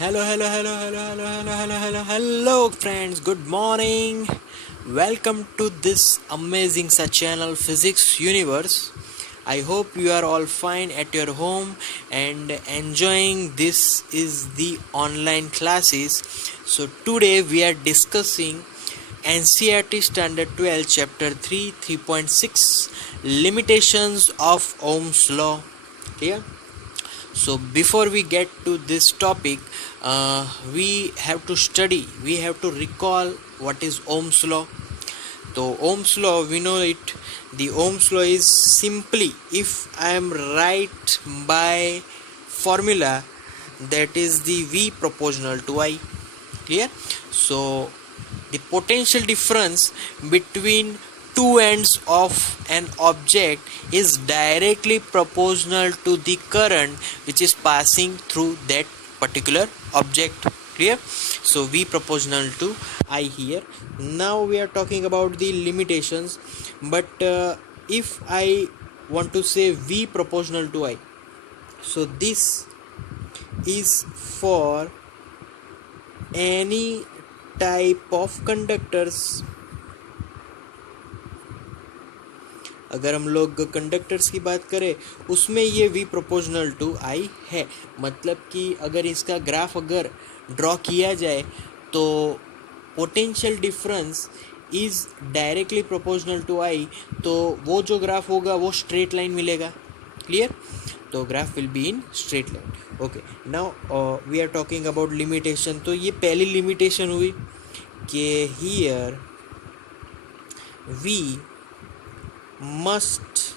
Hello, friends. Good morning. Welcome to this amazing channel, Physics Universe. I hope you are all fine at your home and enjoying this is the online classes. So today we are discussing NCERT Standard 12 Chapter 3 3.6 Limitations of Ohm's Law. Clear? So before we get to this topic, we have to study, we have to recall what is Ohm's law. So Ohm's law, we know it. The Ohm's law is simply, if I am right by formula, that is the V proportional to I. Clear? So the potential difference between two ends of an object is directly proportional to the current which is passing through that particular object. Clear? So V proportional to I here. Now we are talking about the limitations, but if I want to say V proportional to I, so this is for any type of conductors. अगर हम लोग conductors की बात करें उसमें ये V proportional to I है. मतलब कि अगर इसका ग्राफ अगर ड्रॉ किया जाए तो potential difference is directly proportional to I, तो वो जो ग्राफ होगा वो स्ट्रेट लाइन मिलेगा. क्लियर? तो graph will be in straight line. Okay, now we are talking about limitation. तो ये पहली लिमिटेशन हुई कि here V must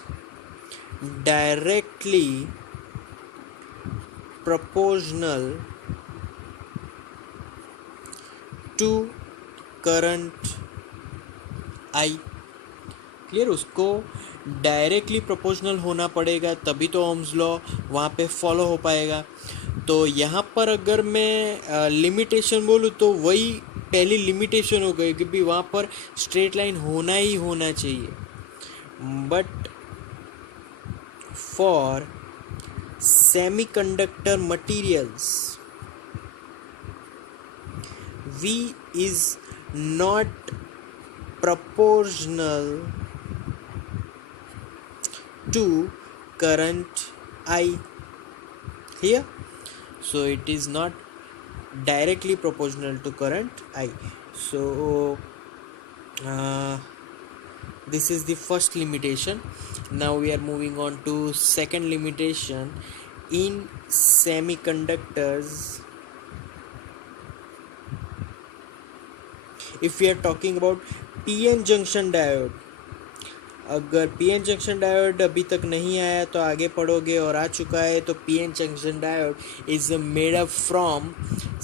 directly proportional to current I. Clear? उसको डायरेक्टली प्रोपोर्शनल होना पड़ेगा तभी तो ओम्स लॉ वहाँ पे फॉलो हो पाएगा. तो यहाँ पर अगर मैं लिमिटेशन बोलूँ तो वही पहली लिमिटेशन हो गई कि वहाँ पर स्ट्रेट लाइन होना ही होना चाहिए. But for semiconductor materials V is not proportional to current I here. So it is not directly proportional to current I. So this is the first limitation. Now we are moving on to second limitation. In semiconductors, if we are talking about PN junction diode, अगर PN junction diode अभी तक नहीं आया तो आगे पढ़ोगे, और आ चुका है तो PN junction diode is made up from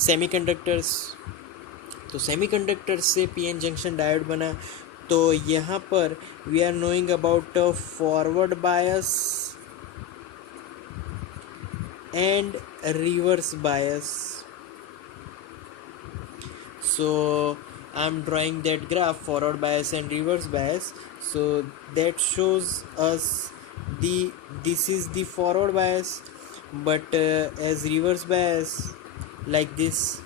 semiconductors. तो सेमीकंडक्टर से PN जंक्शन डायोड बना. तो यहाँ पर we are knowing about forward bias and reverse bias. So I'm drawing that graph, forward bias and reverse bias. So that shows us this is the forward bias, but as reverse bias like this.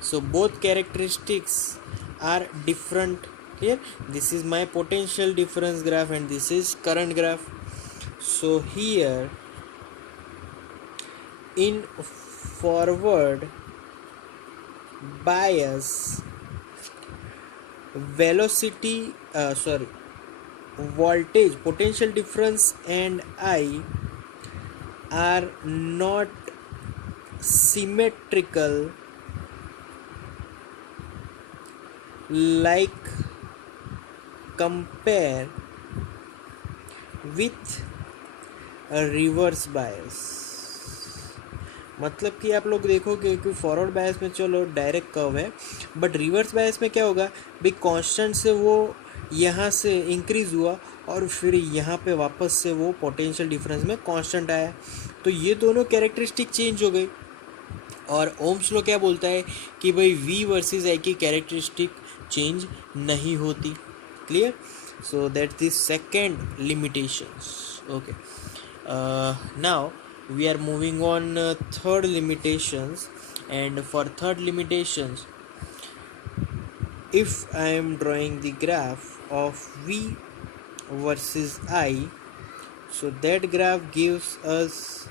So both characteristics are different. Here this is my potential difference graph and this is current graph. So here in forward bias, voltage, potential difference and I are not symmetrical like compare with a reverse bias. मतलब कि आप लोग देखोगे कि forward bias में चलो direct curve है, but reverse bias में क्या होगा भाई, कांस्टेंट से वो यहाँ से इंक्रीज हुआ और फिर यहाँ पे वापस से वो पोटेंशियल डिफरेंस में कांस्टेंट आया. तो ये दोनों कैरेक्टरिस्टिक चेंज हो गई. और ओम्स लॉ क्या बोलता है कि भाई V वर्सेस I की कैरेक्टरिस्टिक चेंज नहीं होती. Clear? So that the second limitations. Okay, now we are moving on third limitations. And for third limitations, if I am drawing the graph of v versus I, so that graph gives us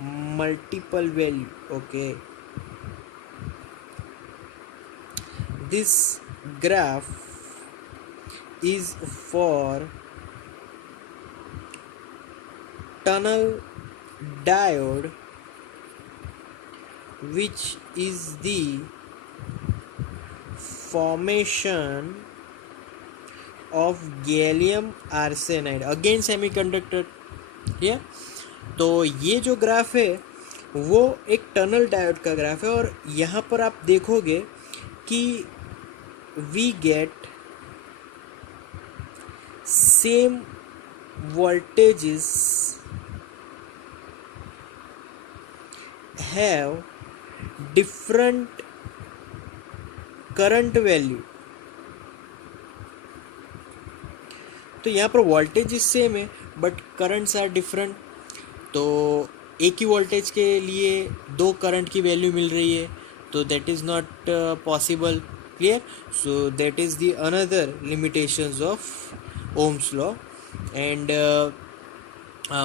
multiple value. Okay, this graph is for tunnel diode, which is the formation of gallium arsenide, again semiconductor. या तो ये जो graph है वो एक tunnel diode का graph है, और यहाँ पर आप देखोगे कि we get same voltages have different current value. तो यहाँ पर वोल्टेज सेम है बट करंट्स आर डिफरेंट. तो एक ही वोल्टेज के लिए दो करंट की वैल्यू मिल रही है, तो that is not possible. Clear? So that is the another limitations of Ohm's law. And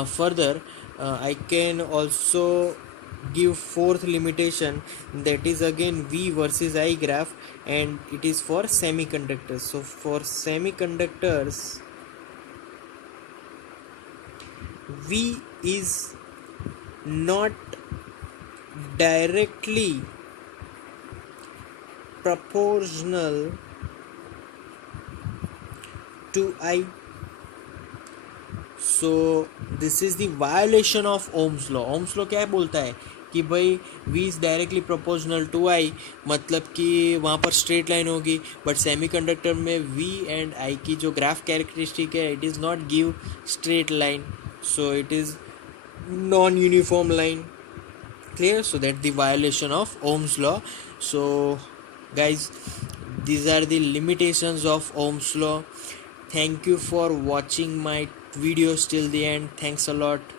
further, I can also give fourth limitation, that is again V versus I graph, and it is for semiconductors. So for semiconductors, V is not directly proportional to I. So this is the violation of Ohm's law. Ohm's law क्या बोलता है कि भाई v is directly proportional to i, मतलब कि वहाँ पर straight line होगी. बट सेमीकंडक्टर में v एंड i की जो ग्राफ कैरेक्टरिस्टिक है, it is not give straight line, so it is non uniform line. Clear? So that the violation of Ohm's law. So guys, these are the limitations of Ohm's law. Thank you for watching my videos till the end. Thanks a lot.